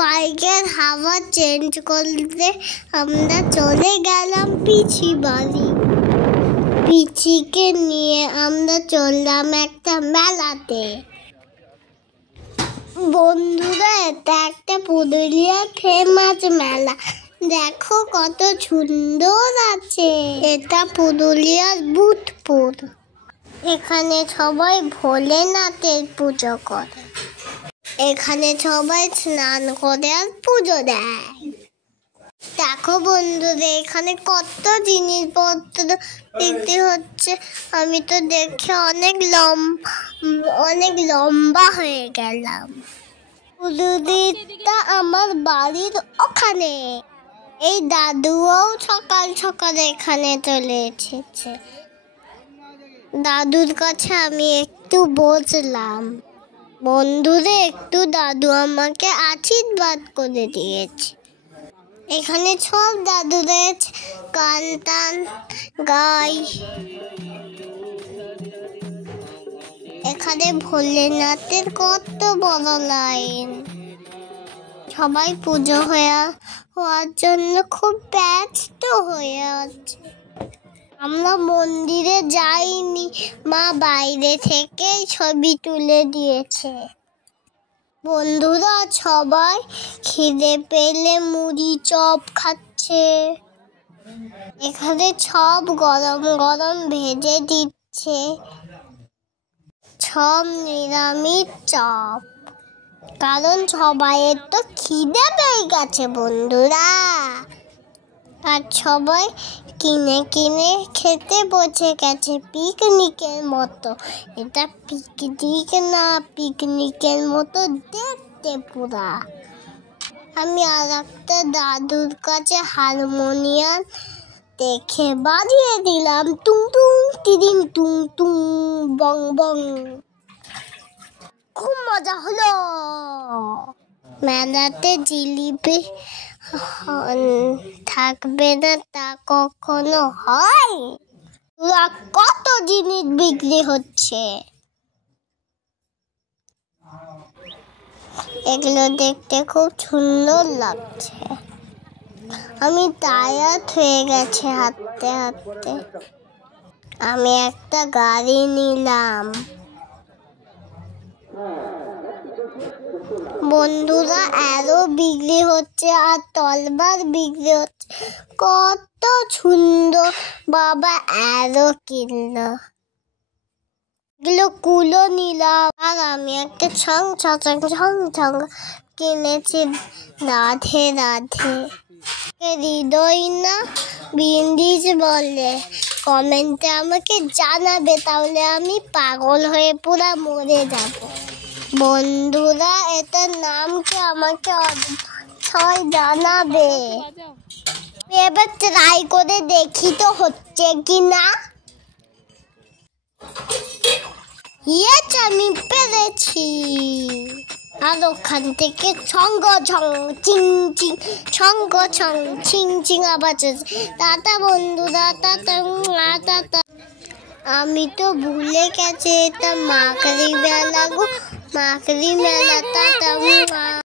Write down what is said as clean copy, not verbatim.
বাইকের হাওয়া চেঞ্জ করতে আমরা চলে গেলাম পিসি বাড়ি। পিসিকে নিয়ে আমরা চললাম একটা মেলাতে। বন্ধুরা, এটা একটা পুরুলিয়া ফেমাস মেলা। দেখো কত সুন্দর আছে। এটা পুরুলিয়ার বুধপুর। এখানে সবাই ভোলেনাথের পুজো করে। এখানে সবাই স্নান করে আর পুজো দেয়। দেখো বন্ধুরা, এখানে কত জিনিসপত্র বিক্রি হচ্ছে। আমি তো দেখে অনেক লম্বা হয়ে গেলাম। পুরুলিয়াটা আমার বাড়ির ওখানে। এই দাদুও সকাল সকাল এখানে চলে এসেছে। দাদুর কাছে আমি একটু বসলাম। বন্ধুরা, একটু দাদু আমাকে আশীর্বাদ করে দিয়েছে। এখানে সব দাদুদের গান টান গাই। এখানে ভোলেনাথের কত বড় লাইন। সবাই পুজো হওয়ার জন্য খুব ব্যস্ত হয়ে আছে। আমরা মন্দিরে যাইনি, মা বাইরে থেকেই ছবি তুলে দিয়েছে। বন্ধুরা, সবাই খিদে পেলে মুড়ি চপ খাচ্ছে। এখানে সব গরম গরম ভেজে দিচ্ছে। সব নিরামিষ চপ, কারণ সবাইয়ের তো খিদে পেয়ে গেছে বন্ধুরা। আর সবাই কিনে কিনে খেতে বসে গেছে পিকনিকের মতো। এটা পিকনিক না, পিকনিকের মতো দেখতে পুরা। আমি আর একটা দাদুর কাছে হারমোনিয়াম দেখে বাজিয়ে দিলাম, টুং টুং টিডিং টুং টুং বং বং। খুব মজা হলো। মেলাতে জিলিপি থাকবে না তা কখনো হয়? কত জিনিস বিক্রি হচ্ছে। এগুলো দেখতে খুব সুন্দর লাগছে। আমি টায়ার্ড হয়ে গেছে হাঁটতে হাঁটতে। আমি একটা গাড়ি নিলাম। বন্ধুরা, আরো বিক্রি হচ্ছে আর তলবার বিক্রি হচ্ছে। কত সুন্দর। বাবা আরো কিনলো। এগুলো কুলো নিলাম। আর আমি একটা ছং কিনেছি। রাধে রাধে। হৃদয় না বিন্দিজ বলে। কমেন্টে আমাকে জানাবে, তাহলে আমি পাগল হয়ে পুরা মরে যাব। বন্ধুরা, এটার নাম কি আমাকে অবশ্যই জানাবে। এবার ট্রাই করে দেখি তো হচ্ছে কিনা। ইয়েস, আমি পেরেছি। আর ওখান থেকে ছঙ্গ ছং চিং চিং, ছঙ্গ ছং চিং চিং আওয়াজ হচ্ছে। টাটা বন্ধুরা, টাটা। আমি তো ভুলে গেছি এটা মাকড়ি মেলা গো। মাকড়ি মেলা। টাটা।